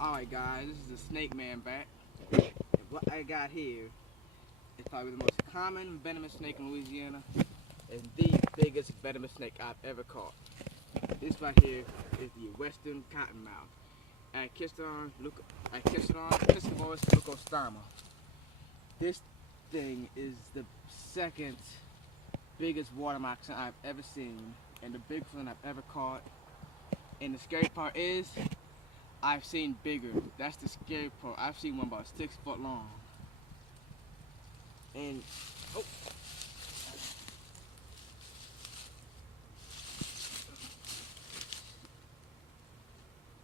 Alright guys, this is the Snake Man back. And what I got here is probably the most common venomous snake in Louisiana and the biggest venomous snake I've ever caught. This right here is the Western Cottonmouth. Agkistrodon Piscavorus Leucostoma. This thing is the second biggest water moccasin I've ever seen and the biggest one I've ever caught. And the scary part is, I've seen bigger. That's the scary part. I've seen one about 6 foot long. And oh, if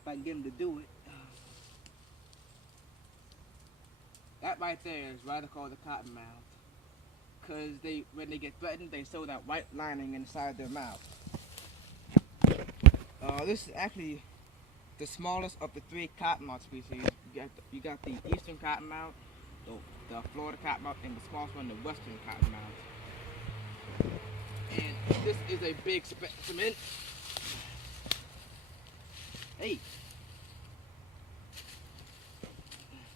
I can get him to do it. That right there is why they call the cottonmouth. Cause when they get threatened, they show that white lining inside their mouth. This is actually the smallest of the 3 cottonmouth species. You got the eastern cottonmouth, the Florida cottonmouth, and the smallest one, the western cottonmouth. And this is a big specimen. Hey,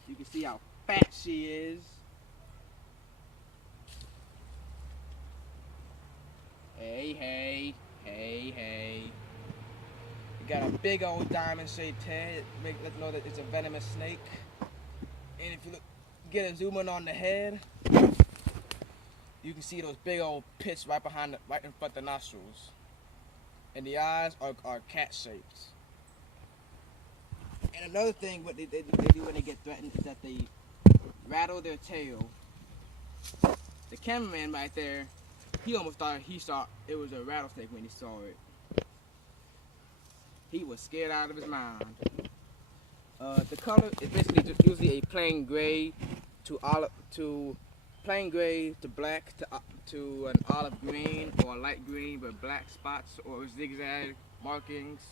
you can see how fat she is. Hey. Got a big old diamond-shaped head. Let us know that it's a venomous snake. And if you get a zoom in on the head, you can see those big old pits right in front of the nostrils. And the eyes are cat-shaped. And another thing, what they do when they get threatened is that they rattle their tail. The cameraman right there, he almost thought it was a rattlesnake when he saw it. He was scared out of his mind. The color is basically just usually a plain gray to plain gray to black to an olive green or a light green with black spots or zigzag markings,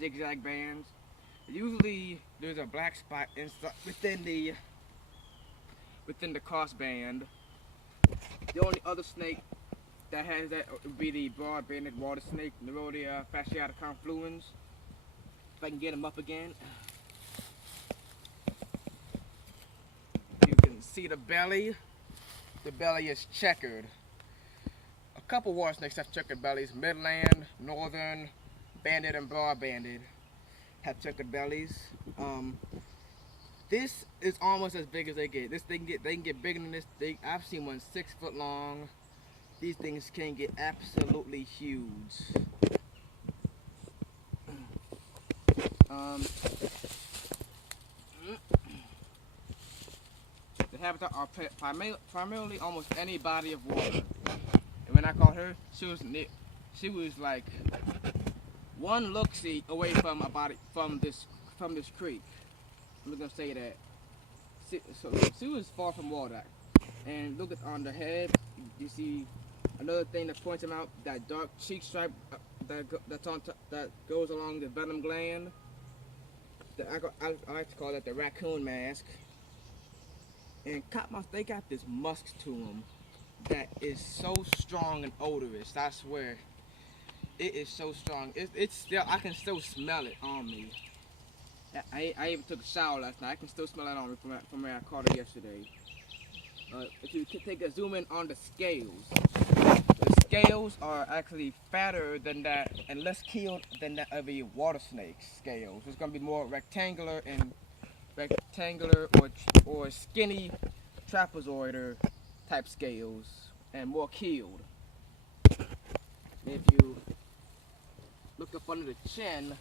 zigzag bands. Usually there's a black spot within the crossband. The only other snake that has that would be the broad-banded water snake, Neurodia fasciata confluens. If I can get him up again. You can see the belly. The belly is checkered. A couple water snakes have checkered bellies. Midland, northern, banded, and broad-banded have checkered bellies. This is almost as big as they get. They can get bigger than this. I've seen one 6 foot long. These things can get absolutely huge. The habitat are primarily almost any body of water. And when I caught her, she was like one look-see away from this creek. I'm just gonna say that. She was far from water. And look on the head, you see another thing that points him out, that dark cheek stripe that goes along the venom gland. I like to call that the raccoon mask. And cottonmouths, they got this musk to them that is so strong and odorous. I swear, it is so strong. I can still smell it on me. I even took a shower last night. I can still smell it on me from where I caught her yesterday. If you can take a zoom in on the scales, the scales are actually fatter than that and less keeled than that of a water snake scales. It's going to be more rectangular or skinny trapezoidal type scales and more keeled. If you look up under the chin,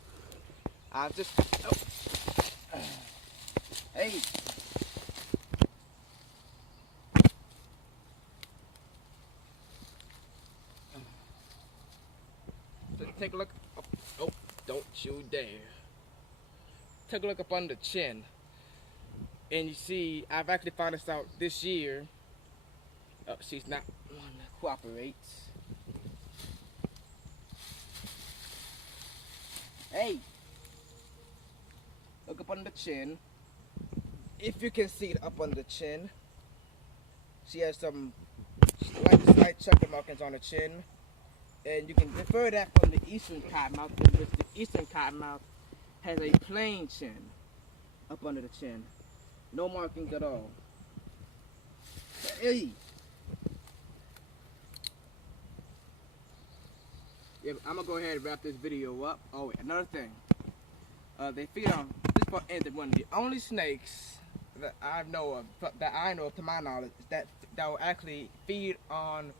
hey. Take a look. Oh, don't you dare. Take a look up on the chin. And you see, I've actually found this out this year. Oh, she's not one that cooperates. Hey. Look up on the chin. If you can see it up on the chin, she has some slight checker markings on the chin. And you can defer that from the eastern cottonmouth, in which the eastern cottonmouth has a plain chin up under the chin. No markings at all. Hey! Yeah, I'm gonna go ahead and wrap this video up. Oh, wait, another thing. They feed on, this part is one of the only snakes that I know of to my knowledge, that will actually feed on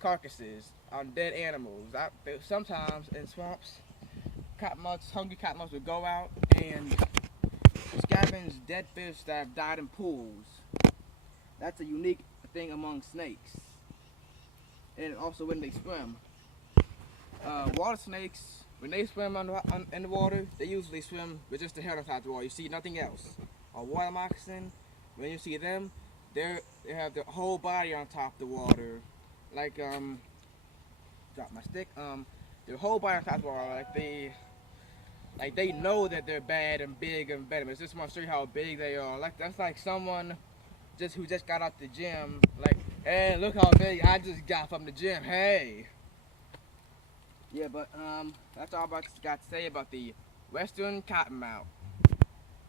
carcasses, on dead animals. Sometimes in swamps, hungry cottonmouths will go out and scavenge dead fish that have died in pools. That's a unique thing among snakes. And also when they swim. Water snakes, when they swim in the water, they usually swim with just the head on top of the water. You see nothing else. A water moccasin, when you see them, they have their whole body on top of the water. Like, drop my stick. Their whole body on top of the water. Like they know that they're bad and big and venomous. Just want to show you how big they are. Like that's like someone who just got out the gym. Like, hey, look how big I just got from the gym. Hey. Yeah, but that's all I got to say about the Western Cottonmouth.